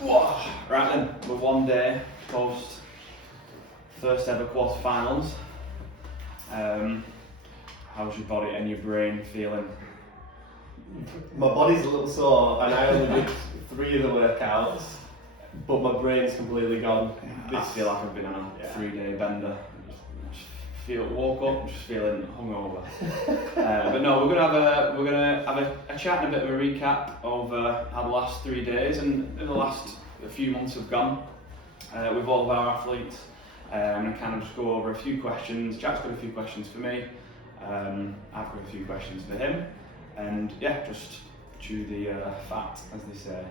Whoa. Right then, we're one day post first ever quarterfinals. How's your body and your brain feeling? My body's a little sore, and I only did 3 of the workouts, but my brain's completely gone. I feel like I've been on a 3-day bender. Woke up just feeling hungover. But no, we're gonna have a chat and a bit of a recap of how the last 3 days and the last few months have gone with all of our athletes, and kind of just go over a few questions. Jack's got a few questions for me. I've got a few questions for him, and yeah, just chew the fat, as they say.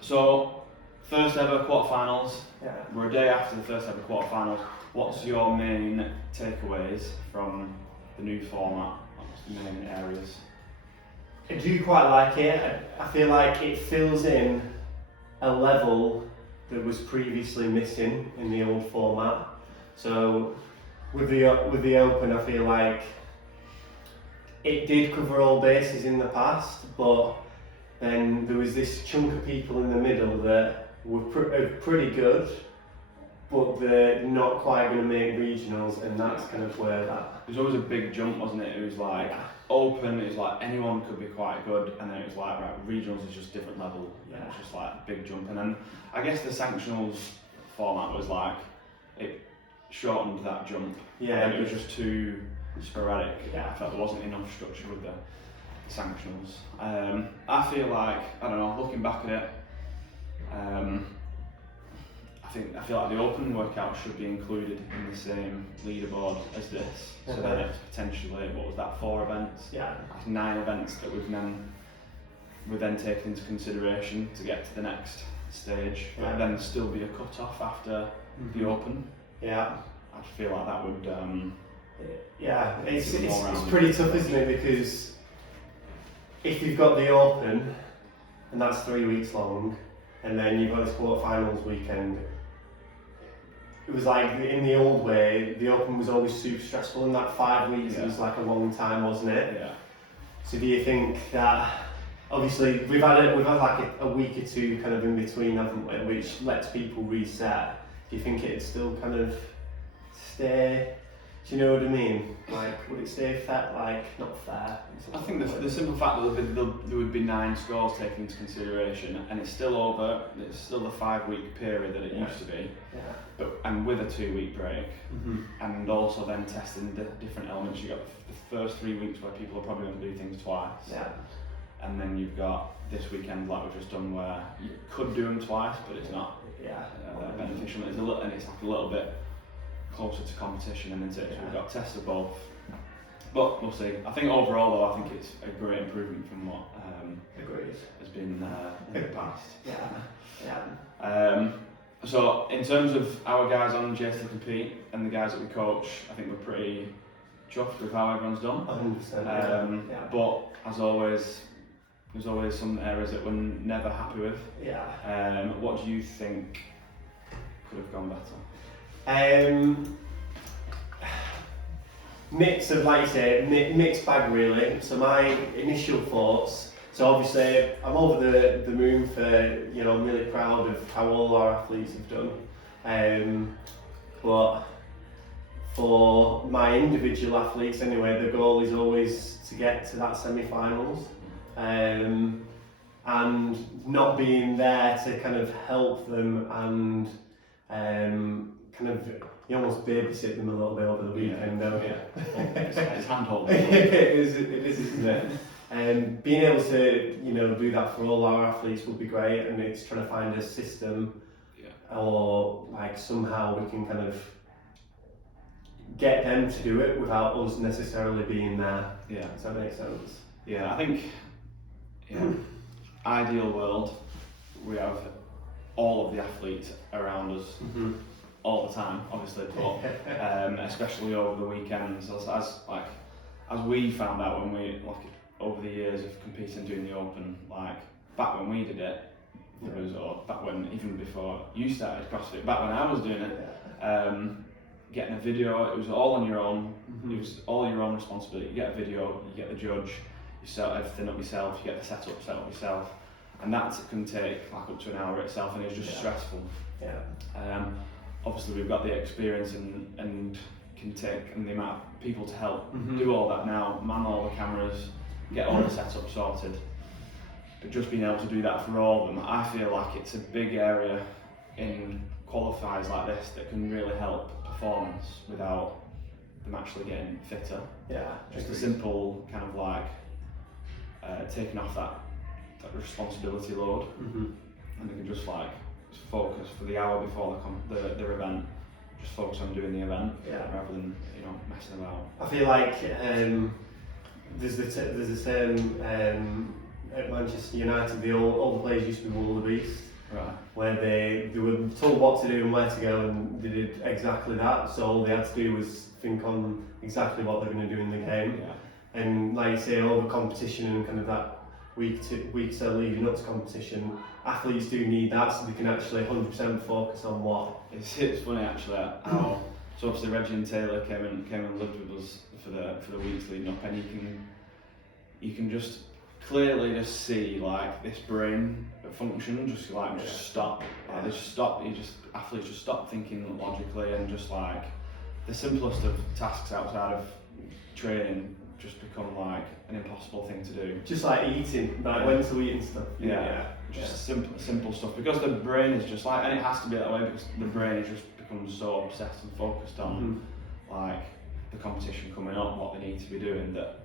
So, first ever quarterfinals. Yeah. We're a day after the first ever quarterfinals. What's your main takeaways from the new format? What's the main areas? I do quite like it. I feel like it fills in a level that was previously missing in the old format. So with the Open, I feel like it did cover all bases in the past, but then there was this chunk of people in the middle that were pretty good, but they're not quite going to make regionals, and that's kind of where that... It was always a big jump, wasn't it? It was like, Open, it was like anyone could be quite good, and then it was like, right, regionals is just different level, and it's just like a big jump. And then I guess the sanctionals format was like, it shortened that jump. Yeah. And it was just too sporadic. Yeah. I felt there wasn't enough structure with the sanctionals. I feel like, I don't know, looking back at it, I feel like the Open workout should be included in the same leaderboard as this. So then it's potentially, what was that, 4 events? Yeah. That's 9 events that we've then taken into consideration to get to the next stage. Yeah. But then still be a cut-off after the Open. Yeah. I feel like that would... yeah, it's pretty tough, isn't it? Because if you've got the Open, and that's 3 weeks long, and then you've got this quarterfinals weekend, it was like, in the old way, the Open was always super stressful, and that 5 weeks was like a long time, wasn't it? Yeah. So do you think that, obviously we've had like a week or 2 kind of in between, haven't we, which lets people reset. Do you think it'd still kind of stay? Do you know what I mean? Like, would it stay fair? Like, not fair? I think the simple fact that there would be 9 scores taken into consideration, and it's still the 5-week period that it used to be, and with a 2-week break, and also then testing the different elements. You've got the first 3 weeks where people are probably going to do things twice, and then you've got this weekend like we've just done where you could do them twice, but it's not beneficial. It's like a little bit closer to competition, and then we've got tests of both. But we'll see. I think overall though, I think it's a great improvement from what has been in the past. So in terms of our guys on JST Compete and the guys that we coach, I think we're pretty chuffed with how everyone's done. 100%. But as always, there's always some areas that we're never happy with. What do you think could have gone better? Mix of, like you say, mixed bag really. So my initial thoughts, so obviously I'm over the moon for, I'm really proud of how all our athletes have done. But for my individual athletes anyway, the goal is always to get to that semi-finals. And not being there to kind of help them and kind of, you almost babysit them a little bit over the weekend, don't you? It's hand-holding. it is, isn't it? Being able to, do that for all our athletes would be great, and it's trying to find a system or like somehow we can kind of get them to do it without us necessarily being there. Yeah. Does that make sense? Yeah, I think, ideal world, we have all of the athletes around us all the time, obviously, but especially over the weekends, as we found out when we, over the years of competing, doing the Open, back when we did it, or back when, even before you started CrossFit, back when I was doing it, getting a video, it was all on your own, it was all your own responsibility. You get a video, you get the judge, you set everything up yourself, you get the setup set up yourself, and that can take like up to an hour itself, and it's just stressful. Obviously we've got the experience and can take, and the amount of people to help do all that now, man all the cameras, get all the setup sorted. But just being able to do that for all of them, I feel like it's a big area in qualifiers like this that can really help performance without them actually getting fitter. Just a simple kind of like taking off that responsibility load, and they can just like focus for the hour before the event. Just focus on doing the event rather than messing about. I feel like there's the same at Manchester United. All the players used to be wildebeest, where they were told what to do and where to go, and they did exactly that. So all they had to do was think on exactly what they're going to do in the game. And like you say, all the competition and kind of that week so leading up to competition, athletes do need that so they can actually 100% focus on what. It's funny actually how so obviously Reggie and Taylor came and lived with us for the weeks leading up, and you can just clearly just see like this brain function just stop. They just stop. Athletes just stop thinking logically, and just like the simplest of tasks outside of training just become like an impossible thing to do. Just like eating, like when to eat and stuff. Just simple stuff, because the brain is just like, and it has to be that way because the brain is just becomes so obsessed and focused on like the competition coming up, what they need to be doing, that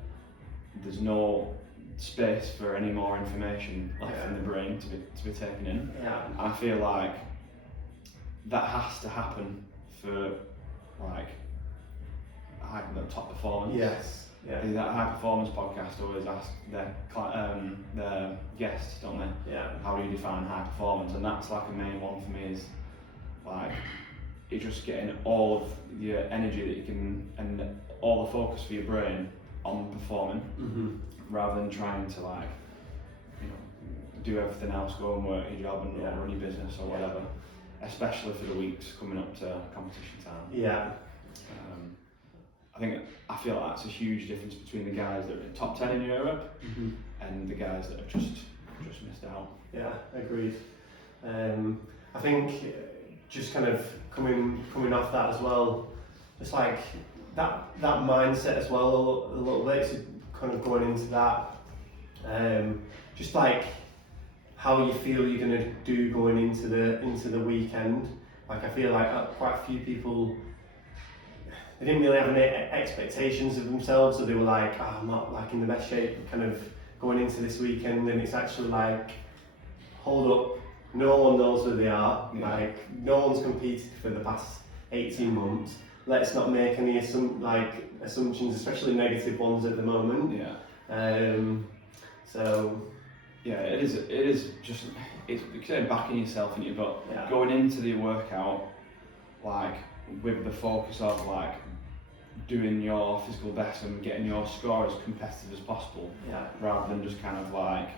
there's no space for any more information left in the brain to be taken in. And I feel like that has to happen for like the top performance. That high performance podcast always asks their guests, don't they? How do you define high performance? And that's like a main one for me, is like it's just getting all of your energy that you can and all the focus for your brain on performing, rather than trying to like do everything else, go and work your job and run your business or whatever. Especially for the weeks coming up to competition time. I feel like that's a huge difference between the guys that are in top 10 in Europe and the guys that have just missed out. Agreed. I think just kind of coming off that as well, just like that mindset as well a little bit, so kind of going into that, just like how you feel you're going to do going into the weekend. Like I feel like quite a few people, they didn't really have any expectations of themselves, so they were like, I'm not like in the best shape kind of going into this weekend, and it's actually like, hold up, no one knows who they are, like no one's competed for the past 18 months, let's not make any assumptions, especially negative ones at the moment. It is just, it's backing yourself into, but going into the workout like with the focus of like doing your physical best and getting your score as competitive as possible, rather than just kind of like,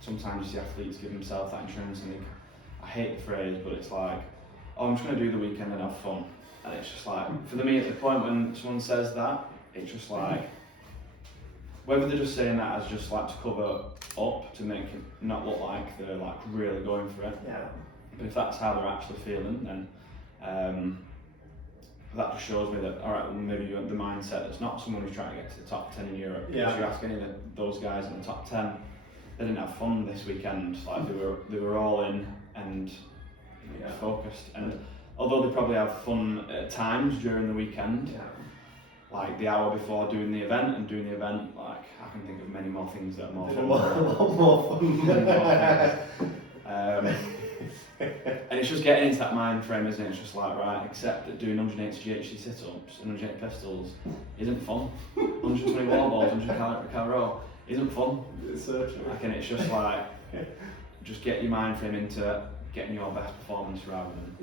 sometimes you see athletes give themselves that insurance and I hate the phrase, but it's like, I'm just going to do the weekend and have fun, and it's just like, for me at the point when someone says that, it's just like, whether they're just saying that as just like to cover up to make it not look like they're like really going for it, but if that's how they're actually feeling, then that just shows me that, alright, well, maybe you have the mindset that's not someone who's trying to get to the top 10 in Europe. If you ask any of those guys in the top 10, they didn't have fun this weekend. Like they were all in and focused. And although they probably have fun at times during the weekend, like the hour before doing the event and doing the event, like I can think of many more things that are more fun. More fun. And it's just getting into that mind frame, isn't it? It's just like, right, accept that doing 180 GHD sit-ups and 180 pistols isn't fun. 120 wall balls, 100 cal row isn't fun. It's so true. Like, and it's just like, just get your mind frame into getting your best performance rather than.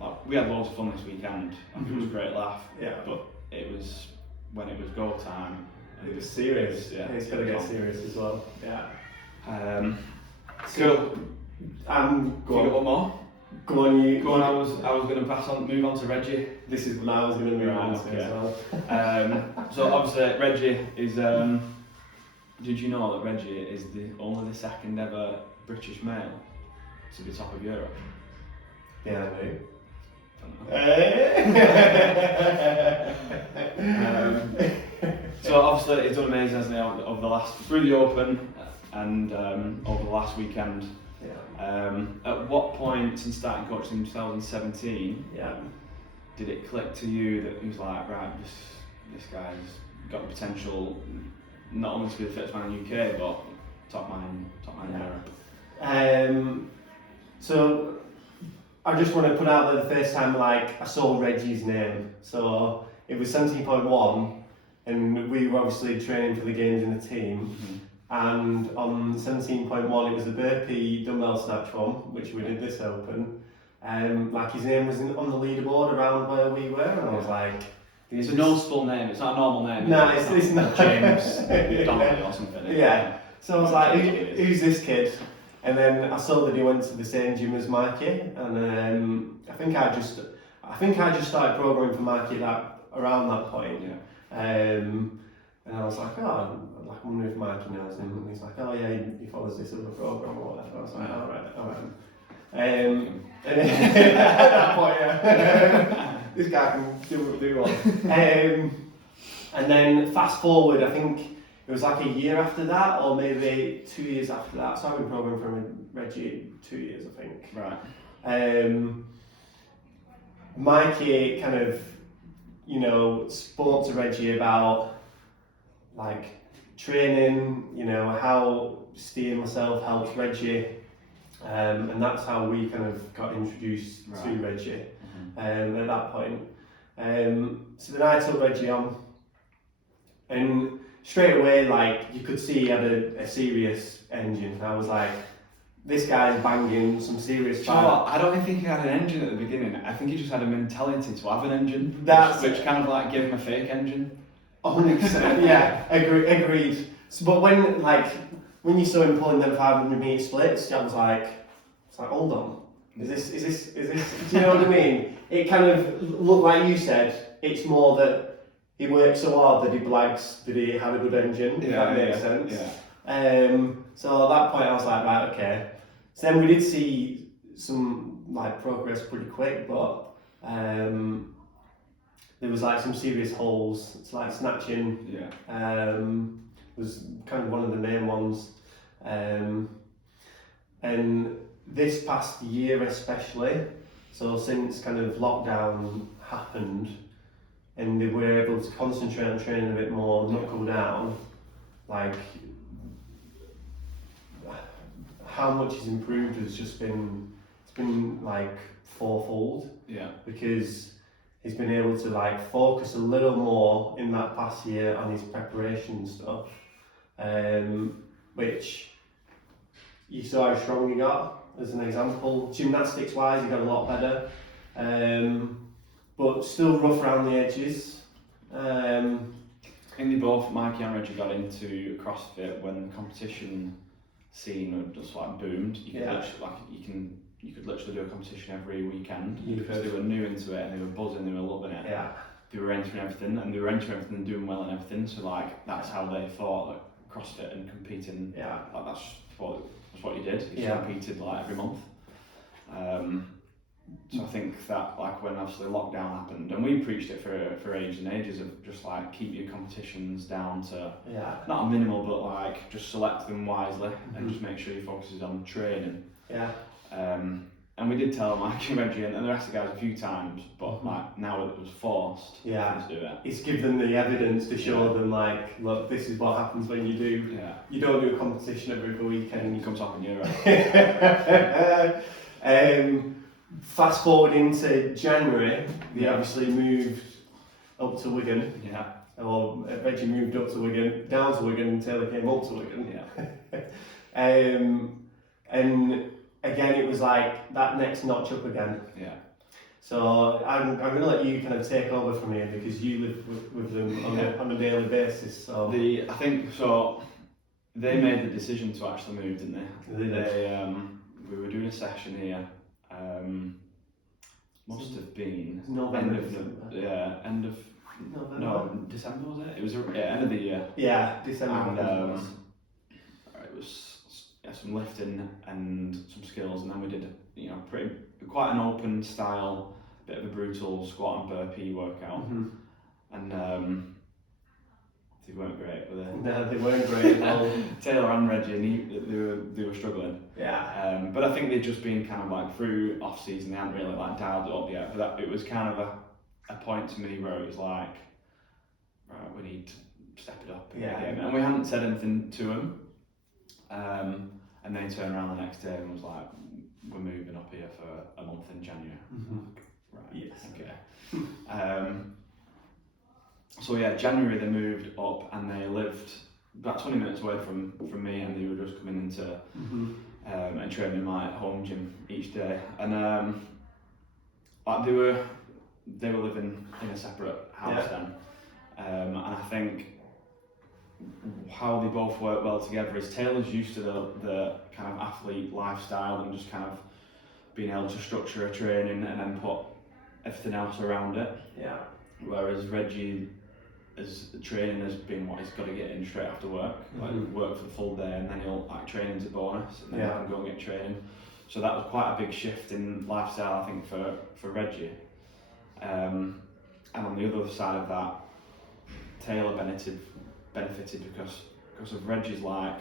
Like, we had loads of fun this weekend. It was a great laugh. But it was when it was go time. It was serious. It's got to get serious as well. Cool. Go on. You got one more? Go on, you. Go on. I was going to move on to Reggie. This is what I was going to move on to as well. So obviously Reggie is Did you know that Reggie is only the second ever British male to be top of Europe? Yeah, I do. So obviously he's done amazing, hasn't he, over the last through the Open and over the last weekend. Yeah. At what point since starting coaching in 2017? Yeah. Did it click to you that he was like, right, this guy's got the potential not only to be the fittest man in the UK, but top man in Europe? So I just want to put out there the first time I saw Reggie's name. So it was 17.1, and we were obviously training for the games in the team. And on 17.1, it was the burpee dumbbell snatch one, which we did this Open. His name was on the leaderboard around where we were, and I was like, it's a noticeable name, it's not a normal name. No, it's not. James Donnelly or something. Yeah. So I was like, who's this kid? And then I saw that he went to the same gym as Mikey, and I think I just started programming for Mikey around that point. Yeah. And I was like, I wonder if Mikey knows him. And he's like, oh yeah, he follows this other program or whatever. I was like, all right. And at that point, yeah. This guy can do one. And then fast forward, I think it was like a year after that, or maybe 2 years after that. So I've been programming for Reggie 2 years, I think. Right. Mikey kind of, spoke to Reggie about training, how Ste and myself helped Reggie, and that's how we kind of got introduced to Reggie. At that point. So then I took Reggie on, and straight away, you could see he had a serious engine. I was like, this guy's banging some serious fire. I don't think he had an engine at the beginning. I think he just had a mentality to have an engine, which kind of gave him a fake engine. 100%, yeah, agreed. So, but when you saw him pulling them 500 metre splits, I was like, hold on. Is this, do you know what I mean? It kind of looked like you said, it's more that he worked so hard that he blags that he had a good engine, if that makes sense. Yeah. So at that point I was like, right, okay. So then we did see some progress pretty quick, but there was some serious holes. It's snatching was kind of one of the main ones. And this past year especially, so since kind of lockdown happened and they were able to concentrate on training a bit more, knuckle down, how much he's improved has just been, it's been fourfold. Yeah. Because he's been able to focus a little more in that past year on his preparation stuff, which you saw how strong he got. As an example, gymnastics wise he got a lot better, but still rough around the edges. I think they both, Mikey and Reggie, got into CrossFit when the competition scene had just boomed. You could literally do a competition every weekend because they were new into it and they were buzzing, they were loving it. Yeah. They were entering everything and doing well and everything. So that's how they thought CrossFit and competing. Yeah. That's what he did. He competed every month. So I think that when obviously lockdown happened, and we preached it for ages and ages of just keep your competitions down to not a minimal, but just select them wisely and just make sure your focus is on training. Yeah. And we did tell Mike and Reggie and the rest of the guys a few times, but now it was forced to do it. It's give them the evidence to show them look, this is what happens when you do. Yeah. You don't do a competition every weekend and you come top in Europe. Fast forward into January, they obviously moved up to Wigan. Yeah. Or Reggie moved up to Wigan, down to Wigan until he came up to Wigan. Yeah. And again, it was that next notch up again. Yeah. So I'm going to let you kind of take over from here because you live with them on a daily basis. So I think so. They made the decision to actually move, didn't they? We were doing a session here. Must have been November. End of November. No, December was it? It was end of the year. Yeah, December. And was some lifting and some skills, and then we did quite an open style, bit of a brutal squat and burpee workout, and they weren't great, were they? No, they weren't great at all. Taylor and Reggie, and they were struggling. Yeah. But I think they'd just been kind of like through off season. They hadn't really like dialed it up yet. But it was kind of a point to me where it was like, right, we need to step it up. And we hadn't said anything to them. And then he turned around the next day and was like, we're moving up here for a month in January. Right. Yes. Okay. So yeah, January they moved up and they lived about 20 minutes away from me, and they were just coming into and training in my home gym each day. And like they were living in a separate house then. And I think how they both work well together is Taylor's used to the kind of athlete lifestyle and just kind of being able to structure a training and then put everything else around it. Yeah. Whereas Reggie, as training has been what he's got to get in straight after work, like work for the full day, and then he'll like training's a bonus, and then he can go and get training. So that was quite a big shift in lifestyle, I think, for Reggie. And on the other side of that, Taylor benefited because of Reggie's like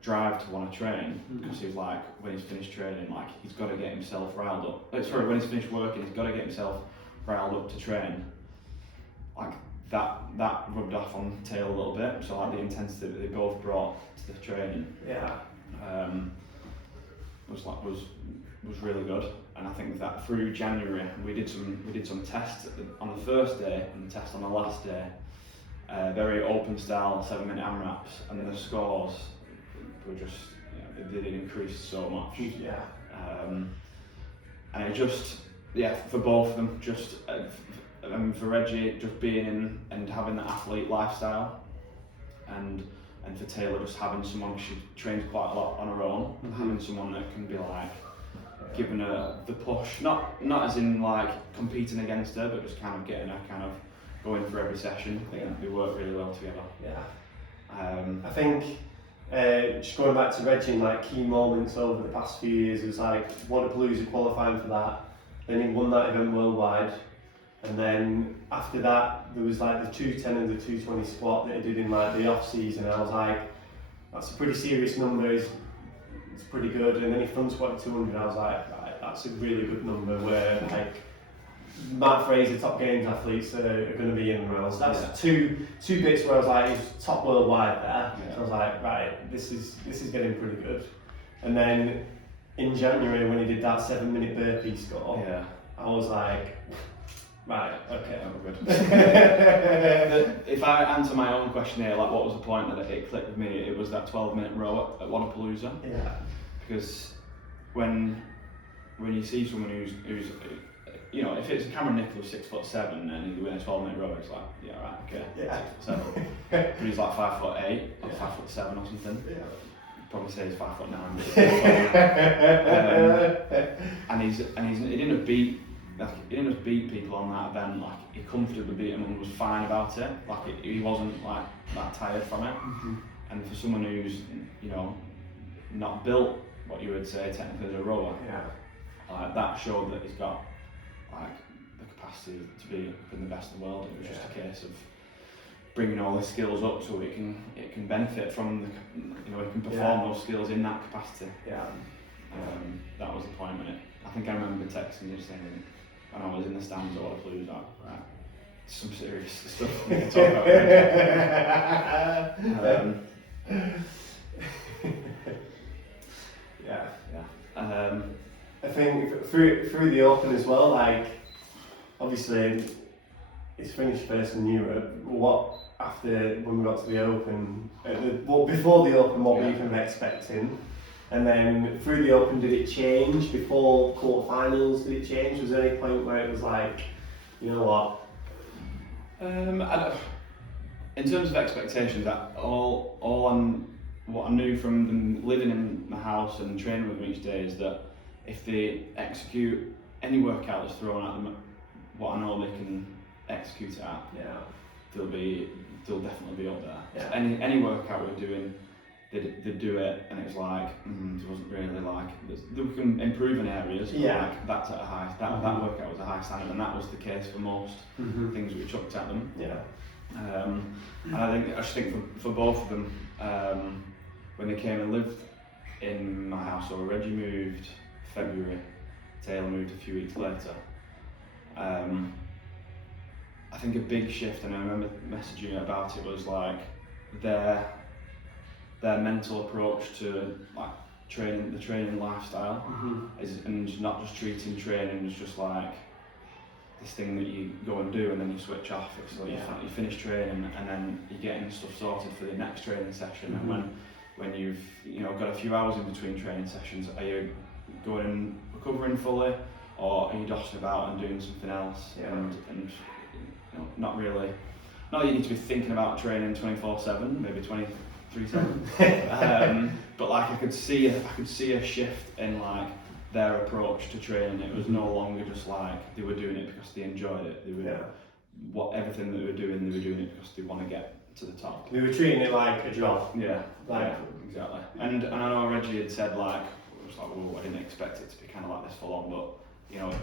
drive to want to train, because he's like, when he's finished training, like he's got to get himself riled up. When he's finished working, he's got to get himself riled up to train. Like that rubbed off on Taylor a little bit. So like the intensity that they both brought to the training, was really good. And I think that through January we did some tests on the first day and the test on the last day. Very open style 7-minute AMRAPs, and the scores were just, they did increase so much. And it just, for both of them, just for Reggie, just being in and having that athlete lifestyle, and for Taylor, just having someone, she trains quite a lot on her own, having someone that can be like giving her the push, not as in like competing against her, but just kind of getting her kind of going for every session. I think they work really well together. I think just going back to Reggie, like key moments over the past few years, it was like Waterpalooza qualifying for that, then he won that event worldwide, and then after that there was like the 210 and the 220 squat that he did in like the off season. I was like, that's a pretty serious number, it's pretty good. And then he front squatted 200, I was like, right, that's a really good number, where like Matt Fraser, top games athletes are going to be in the rounds. That's two bits where I was like, he's top worldwide there. So I was like, right, this is getting pretty good. And then in January when he did that 7-minute burpee score, I was like, right, okay, I'm good. If I answer my own question here, like what was the point that it clicked with me, it was that 12-minute row at Waterpalooza. Because when you see someone who's if it's Cameron Nichols 6'7" and he wins a 12-minute row, it's like, right, okay, 6'7". But he's like 5'8" or 5'7" or something. Probably say he's 5'9". And he didn't beat people on that event. Like he comfortably beat them and was fine about it. Like he wasn't like that tired from it. And for someone who's not built what you would say technically as a rower, that showed that he's got like the capacity to be in the best in the world. It was just a case of bringing all his skills up so it can benefit from it can perform those skills in that capacity. That was the point of it. I think I remember texting you saying when I was in the stands at Waterpalooza, right, some serious stuff we can talk about. I think through the Open as well, like obviously it's finished first in Europe. What after when we got to the Open, before the Open, what were you kind of expecting? And then through the Open, did it change? Before quarterfinals, did it change? Was there any point where it was like, you know what? In terms of expectations, that what I knew from them living in my house and training with them each day is that if they execute any workout that's thrown at them, what I know they can execute it at, they'll definitely be up there. So any workout we're doing, they'd do it, and it was like it wasn't really like we can improve in areas. But like that's at a high that workout was a high standard, and that was the case for most things we chucked at them. Yeah. And I just think for both of them, when they came and lived in my house, so Reggie moved February, Taylor moved a few weeks later. I think a big shift, and I remember messaging you about it, was like their mental approach to like the training lifestyle is, and not just treating training as just like this thing that you go and do and then you switch off. It's like you finish training and then you're getting stuff sorted for the next training session. And when you've got a few hours in between training sessions, are you going and recovering fully, or are you dossing about and doing something else? And not really. Not that you need to be thinking about training 24/7, maybe 23/7. But like I could see a shift in like their approach to training. It was no longer just like they were doing it because they enjoyed it. They were everything that they were doing it because they want to get to the top. They were treating it like a job. Exactly. And I know Reggie had said like, it was like, well, I didn't expect it to be kind of like this full on, but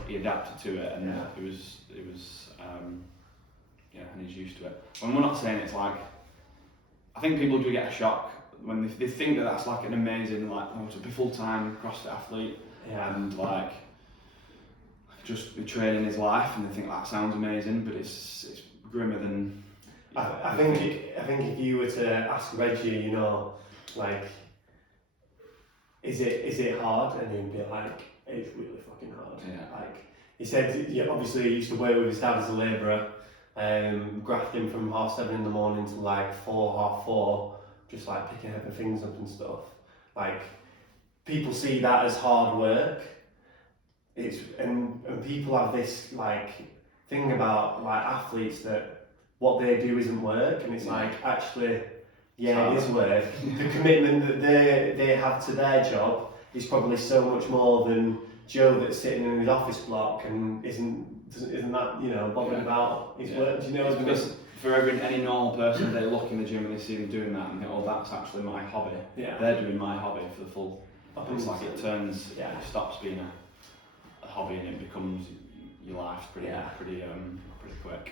he adapted to it, and it was and he's used to it. And we're not saying it's like, I think people do get a shock when they think that that's like an amazing, like, to be full-time CrossFit athlete, and like just be training his life, and they think that sounds amazing, but it's grimmer than. I think if you were to ask Reggie, like, is it hard, and he'd be like, it's really fucking hard. Like he said, obviously he used to work with his dad as a labourer, grafting from 7:30 in the morning to like 4, 4:30, just like picking heavy things up and stuff. Like people see that as hard work. And people have this like thing about like athletes that what they do isn't work, and it's like actually it is work. The commitment that they have to their job is probably so much more than Joe that's sitting in his office block and isn't that bothered about his work. Do you know what I mean? Because for any normal person, they look in the gym and they see them doing that and think, oh, that's actually my hobby. They're doing my hobby for the full. It's like it stops being a hobby and it becomes your life pretty quick.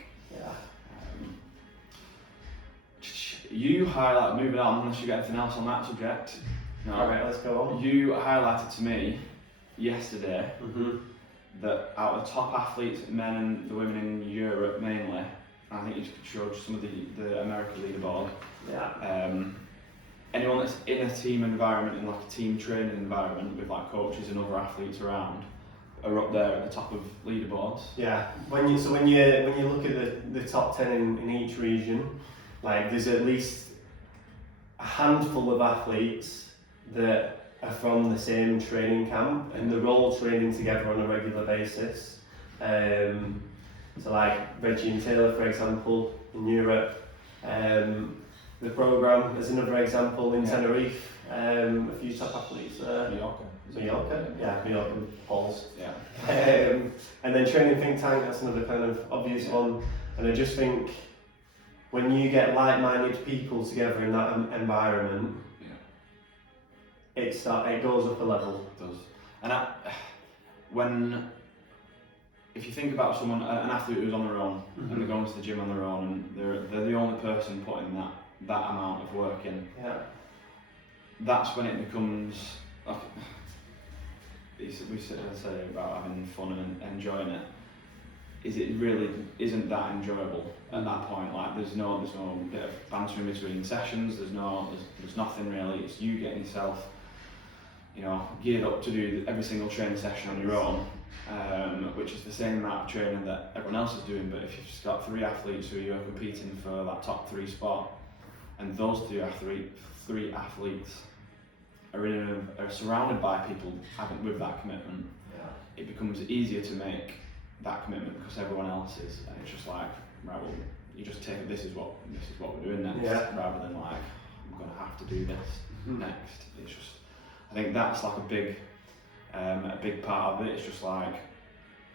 You highlight, moving on, unless you got anything else on that subject. No. Alright, let's go on. You highlighted to me yesterday that out of the top athletes, men and the women in Europe mainly, I think you showed some of the American leaderboard. Anyone that's in a team environment, in like a team training environment with like coaches and other athletes around, are up there at the top of leaderboards. When you look at the top 10 in each region, like there's at least a handful of athletes that are from the same training camp, and they're all training together on a regular basis. So like Reggie and Taylor, for example, in Europe. The programme is another example in Tenerife. A few top athletes there. Mallorca, Paul's. And then Training Think Tank, that's another kind of obvious one. And I just think when you get like-minded people together in that environment, it goes up a level. It does. And if you think about someone, an athlete who's on their own, and they're going to the gym on their own, and they're the only person putting that amount of work in, that's when it becomes like, we say about having fun and enjoying it. It really isn't that enjoyable at that point. Like there's no bit of banter in between sessions. There's nothing really. It's you getting yourself, geared up to do every single training session on your own, which is the same amount of training that everyone else is doing. But if you've just got 3 athletes who you're competing for that top 3 spot, and those 3 athletes are surrounded by people with that commitment, it becomes easier to make that commitment because everyone else is, and it's just like, right, well, you just take this is what we're doing next, rather than like, I'm gonna have to do this next. It's just, I think that's like a big part of it. It's just like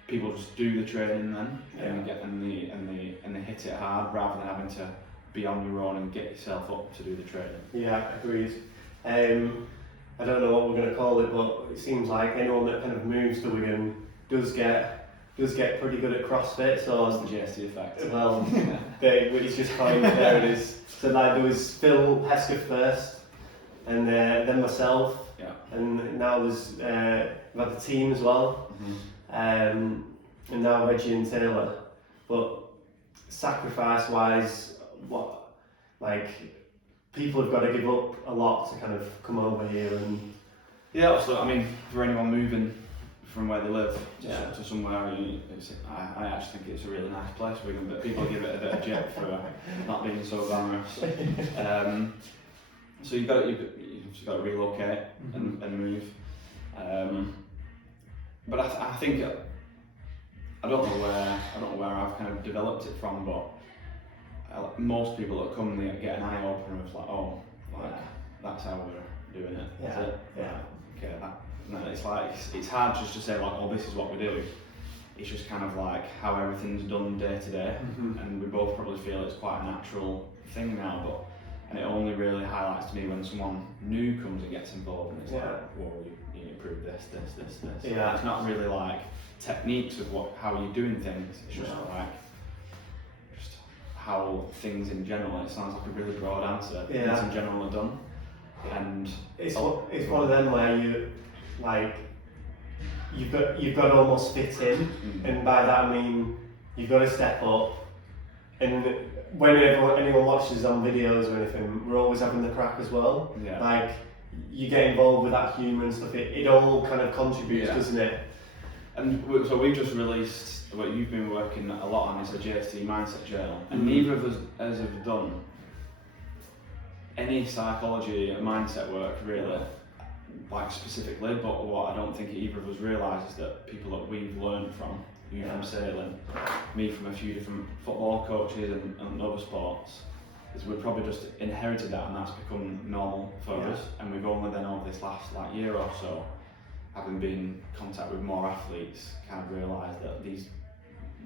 people just do the training then and they hit it hard rather than having to be on your own and get yourself up to do the training. Agreed. I don't know what we're going to call it, but it seems like anyone that kind of moves to Wigan does get pretty good at CrossFit. So that's the JST effect. Well, it's just coined. There it is. So like there was Phil Hesketh first, and then myself, and now there's we've had the team as well, and now Reggie and Taylor. But sacrifice-wise, people have got to give up a lot to kind of come over here and. Yeah, absolutely. I mean, for anyone moving from where they live to somewhere, I actually think it's a really nice place, Wigan, but people give it a bit of jet for not being so glamorous. So you've got to relocate and move. But I think I don't know where I've kind of developed it from, but most people that come, they get an eye opener of that's how we're doing it. Yeah. Is it? Yeah. Okay. It's hard just to say this is what we do. It's just kind of like how everything's done day to day, and we both probably feel it's quite a natural thing now. And it only really highlights to me when someone new comes and gets involved, and it's well, you improve this. Yeah. It's not really like techniques of how you're doing things. It's just just how things in general. It sounds like a really broad answer. Yeah. Things in general are done, and it's one of them where you've got to almost fit in, and by that I mean you've got to step up. And when anyone watches on videos or anything, we're always having the crack as well. Yeah. Like you get involved with that human stuff. It all kind of contributes, doesn't it? And so we've just released what you've been working a lot on is the JST Mindset Journal, and neither of us have done any psychology and mindset work really, like specifically. But what I don't think either of us realise is that people that we've learned from, you from sailing, me from a few different football coaches and other sports, is we've probably just inherited that, and that's become normal for us. And we've only then over this last year or so, having been in contact with more athletes, kind of realised that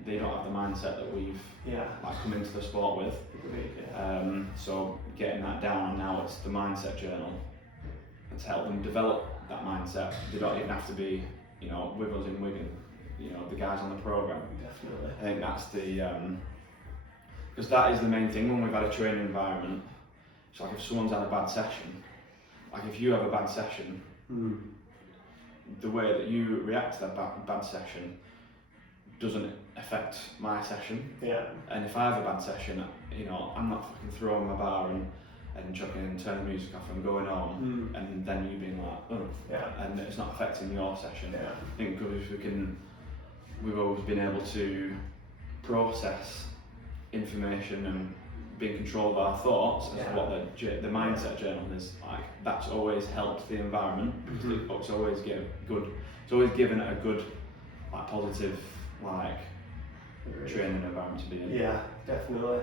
they don't have the mindset that we've come into the sport with. So getting that down, and now it's the Mindset Journal, and to help them develop that mindset. They don't even have to be, with us in Wigan, the guys on the programme. Definitely. I think that's because that is the main thing when we've had a training environment. It's like if someone's had a bad session, like if you have a bad session, the way that you react to that bad session doesn't affect my session. Yeah. And if I have a bad session, I'm not fucking throwing my bar and chucking and turning the music off and going on, and then you being like, and it's not affecting your session. Yeah. I think because we've always been able to process information and be in control of our thoughts. As what the Mindset Journal is like. That's always helped the environment because it's always given a good, positive, training environment to be in. Yeah, definitely.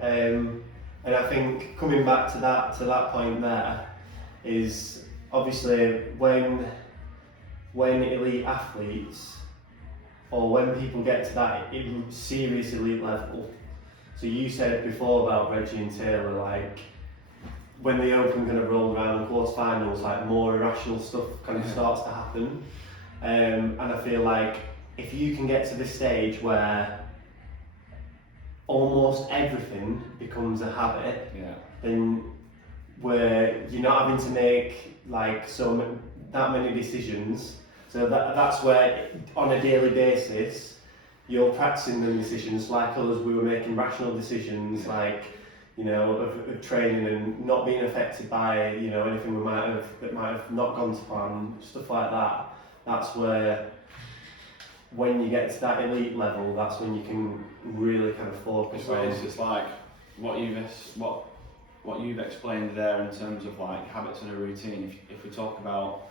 And I think coming back to that point there is obviously when elite athletes or when people get to that serious elite level. So you said before about Reggie and Taylor, when the Open kind of rolled around the quarterfinals, more irrational stuff kind of starts to happen. And I feel like if you can get to this stage where almost everything becomes a habit, then where you're not having to make that many decisions. So that's where on a daily basis you're practicing the decisions like us. We were making rational decisions, of training and not being affected by anything that might have not gone to plan, stuff like that. That's where, when you get to that elite level, that's when you can really kind of focus on. It's like what you've explained there in terms of habits and a routine. If we talk about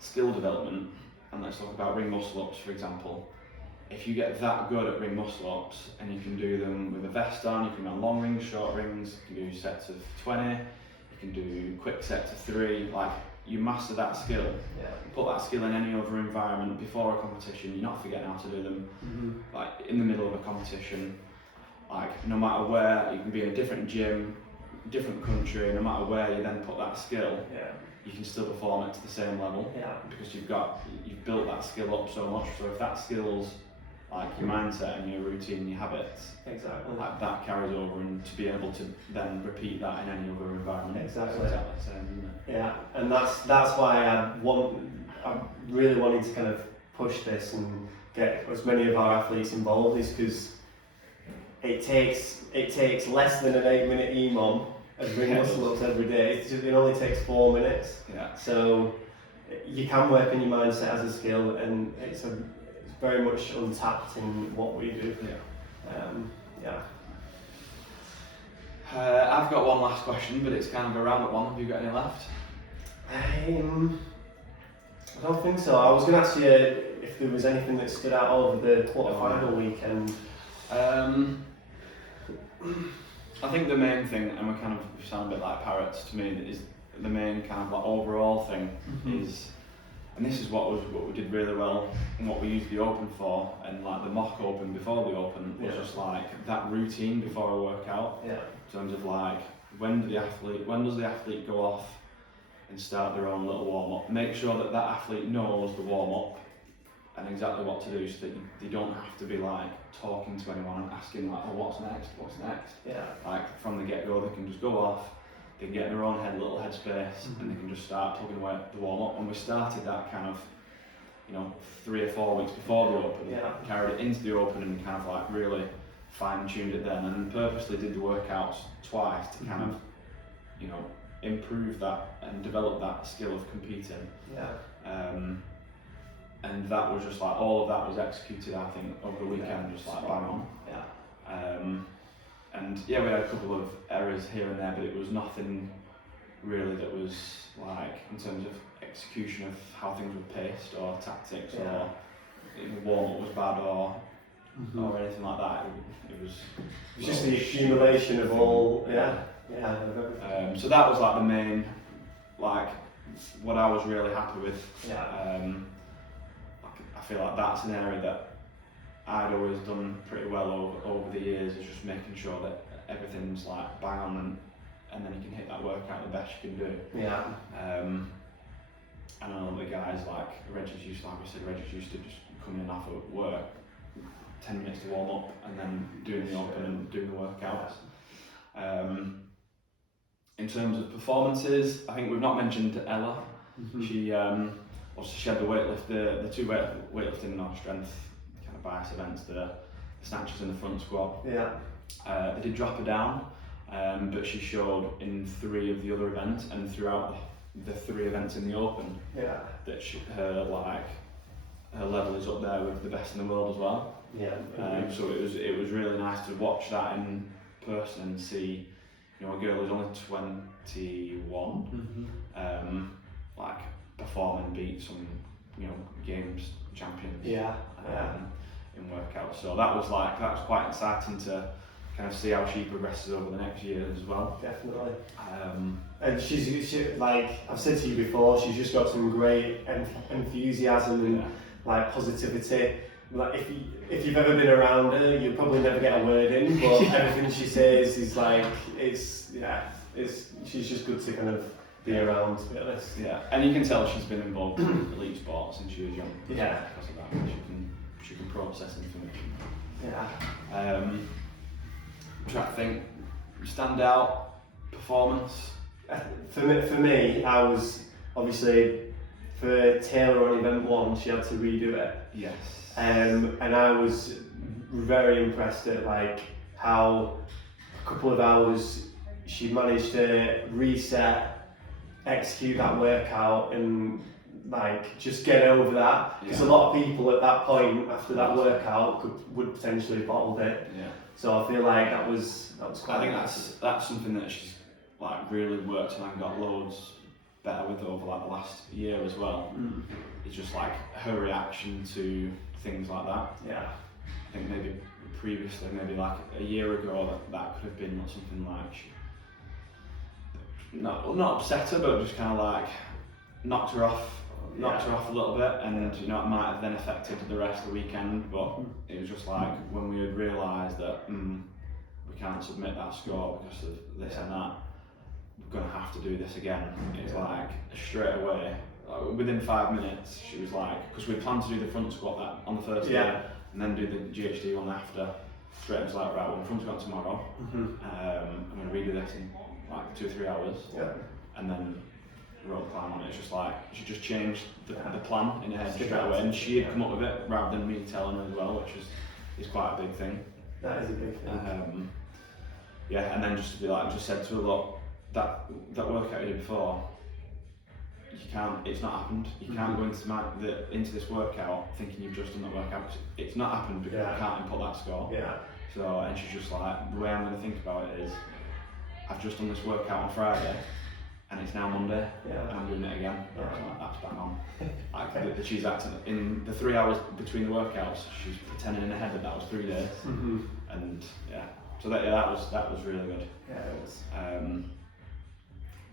skill development, and let's talk about ring muscle ups for example. If you get that good at ring muscle ups and you can do them with a vest on, you can run long rings, short rings, you can do sets of 20, you can do quick sets of 3, you master that skill. Put that skill in any other environment before a competition, you're not forgetting how to do them. In the middle of a competition, no matter where, you can be in a different gym, different country, no matter where you then put that skill, you can still perform it to the same level because you've built that skill up so much. So if that skill's like your mindset and your routine and your habits, like that carries over, and to be able to then repeat that in any other environment. Exactly. It's exactly the same, isn't it? Yeah, and that's why I'm really wanting to kind of push this and get as many of our athletes involved, is because it takes less than an 8-minute EMOM and doing muscle ups every day. It only takes 4 minutes. Yeah. So you can work on your mindset as a skill, and it's very much untapped in what we do. I've got one last question, but it's kind of a round-up one. Have you got any left? I don't think so. I was going to ask you if there was anything that stood out over the quarterfinal weekend. I think the main thing, and we sound a bit like parrots to me, is the main kind of like overall thing is, and this is what we did really well and what we used the Open for, and like the mock Open before the Open was just like that routine before a workout. In terms of like when does the athlete go off and start their own little warm up. Make sure that athlete knows the warm up and exactly what to do, so that they don't have to be like talking to anyone and asking like, oh, what's next? Like from the get-go, they can just go off, they can get in their own little headspace, and they can just start plugging away at the warm-up. And we started that kind of, 3 or 4 weeks before the Open, carried it into the Open and kind of like really fine-tuned it then, and purposely did the workouts twice to kind of, improve that and develop that skill of competing. And that was just like, all of that was executed, I think, over the weekend, just like bang on. And we had a couple of errors here and there, but it was nothing really that was like, in terms of execution of how things were paced or tactics, or the warm-up was bad or anything like that. It was just the accumulation of all, so that was like the main, like, what I was really happy with. I feel like that's an area that I'd always done pretty well over the years, is just making sure that everything's like bang on, and then you can hit that workout the best you can do. I know the guys like Reggie used to just come in after work, 10 minutes to warm up, and then doing the Open and doing the workouts. In terms of performances, I think we've not mentioned Ella. She obviously she had the two weightlifting or strength kind of bias events, the snatches and the front squat. They did drop her down, but she showed in 3 of the other events and throughout the 3 events in the Open that her level is up there with the best in the world as well. So it was really nice to watch that in person and see, a girl who's only 21, like perform and beat some, games champions in workouts. So that was quite exciting to kind of see how she progresses over the next year as well. Definitely. And she like I've said to you before, she's just got some great enthusiasm and like positivity. Like if you've ever been around her, you'll probably never get a word in, but everything she says is like she's just good to kind of be around, to be honest. And you can tell she's been involved in elite sports since she was young. Because of that, she can process information. I'm trying to think, standout performance. For me, I was obviously, for Taylor on event 1, she had to redo it. And I was very impressed at like how a couple of hours she managed to reset, execute that workout, and like just get over that. Because a lot of people at that point after that workout would potentially have bottled it. So I feel like that was quite. I think that's something that she's like really worked on and got loads better with over like the last year as well. It's just like her reaction to things like that. I think maybe previously, maybe like a year ago, that could have been something like not upset her, but just kind of like knocked her off a little bit, and it might have then affected the rest of the weekend. But it was just like when we had realised that we can't submit that score because of this and that. we're going to have to do this again. It's like straight away, like within 5 minutes, she was like, because we planned to do the front squat that on the first day, and then do the GHD one after. Straight was like, right, well, the front squat tomorrow. I'm going to redo this in like 2 or 3 hours, and then rope climb on it. It's just like she just changed the plan in her head straight away, and she had come up with it rather than me telling her as well, which is quite a big thing. That is a big thing. Yeah, and then just to be like, just said to her, look, that workout you did before, you can't. It's not happened. You can't go into this workout thinking you've just done that workout. It's not happened because I can't input that score. So, and she's just like, the way I'm going to think about it is, I've just done this workout on Friday, and it's now Monday, and I'm doing it again. So that's bang on. She's acting in the 3 hours between the workouts. She's pretending in her head that was 3 days, and so that was really good. Yeah, it was.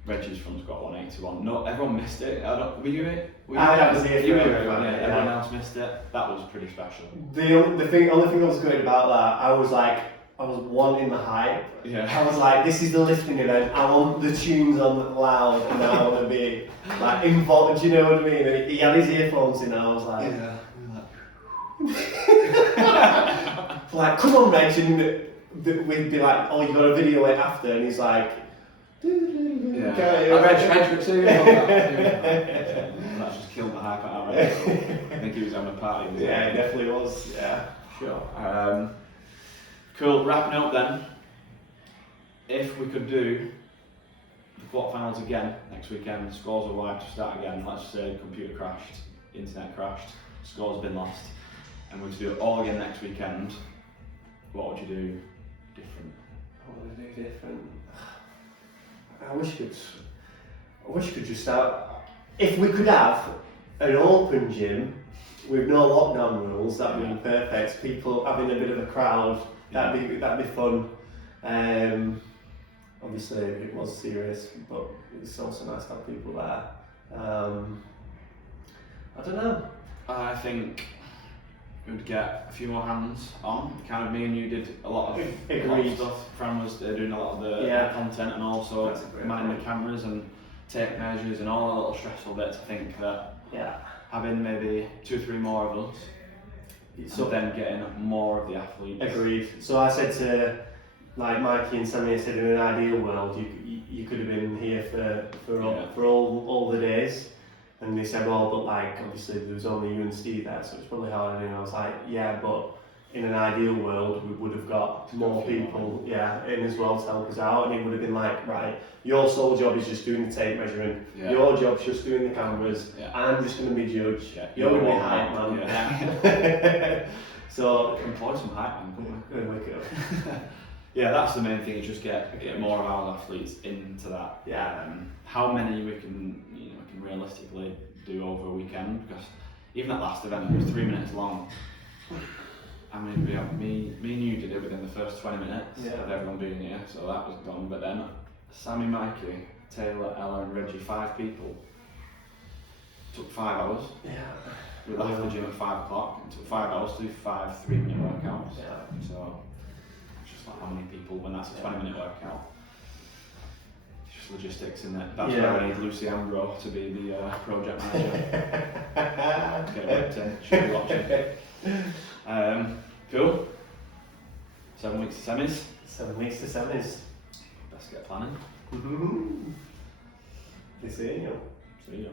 Reggie's front squat 181. No, everyone missed it. Were you it? I was here. Everyone else missed it. That was pretty special. The only thing I was good about that, I was wanting the hype. I was like, this is the lifting event. I want the tunes on loud, and I want to be like involved. Do you know what I mean? And he had his earphones in. And I was like, like, come on, Reg, and we'd be like, oh, you got a video it after, and he's like. Reg too. That just killed the hype out of it. I think he was having a party. Yeah, he definitely was. Yeah, sure. Cool. Wrapping up then. If we could do the quarterfinals again next weekend, scores are wiped to start again. Let's just say computer crashed, internet crashed, scores been lost, and we're to do it all again next weekend. What would you do different? What would I do different? I wish you could just start. If we could have an open gym with no lockdown rules, that'd be perfect. People having a bit of a crowd, that'd be fun. Obviously, it was serious, but it's also nice to have people there. I don't know. I think we would get a few more hands on. Kind of me and you did a lot of stuff. Fran was doing a lot of the content and also manning the cameras and tape measures and all the little stressful bits. I think that having maybe 2 or 3 more of us, so then getting more of the athletes. Agreed. So I said to like Mikey and Sammy, I said in an ideal world you could have been here for all the days. And they said, well, but like, obviously there was only you and Steve there, so it's probably hard. And I was like, yeah, but in an ideal world, we would have got more people, in as well to help us out. And it would have been like, right, your sole job is just doing the tape measuring. Your job's just doing the cameras. I'm just going to be judge. You're going to be hype man. So employ some hype man. Yeah, that's the main thing. Is just get more of our athletes into that. How many we can realistically do over a weekend, because even that last event was 3 minutes long. I mean, me and you did it within the first 20 minutes of everyone being here, so that was done. But then Sammy, Mikey, Taylor, Ella and Reggie, 5 people, took 5 hours. We left the gym at 5 o'clock. It took 5 hours to do 5 3-minute workouts. So it's just like how many people when that's a 20-minute workout. Logistics in it. That's where I need Lucy Ambro to be the project manager. Get whipped in. She'll be watching. Cool. 7 weeks to semis. 7 weeks to semis. Best get planning. See you. See you.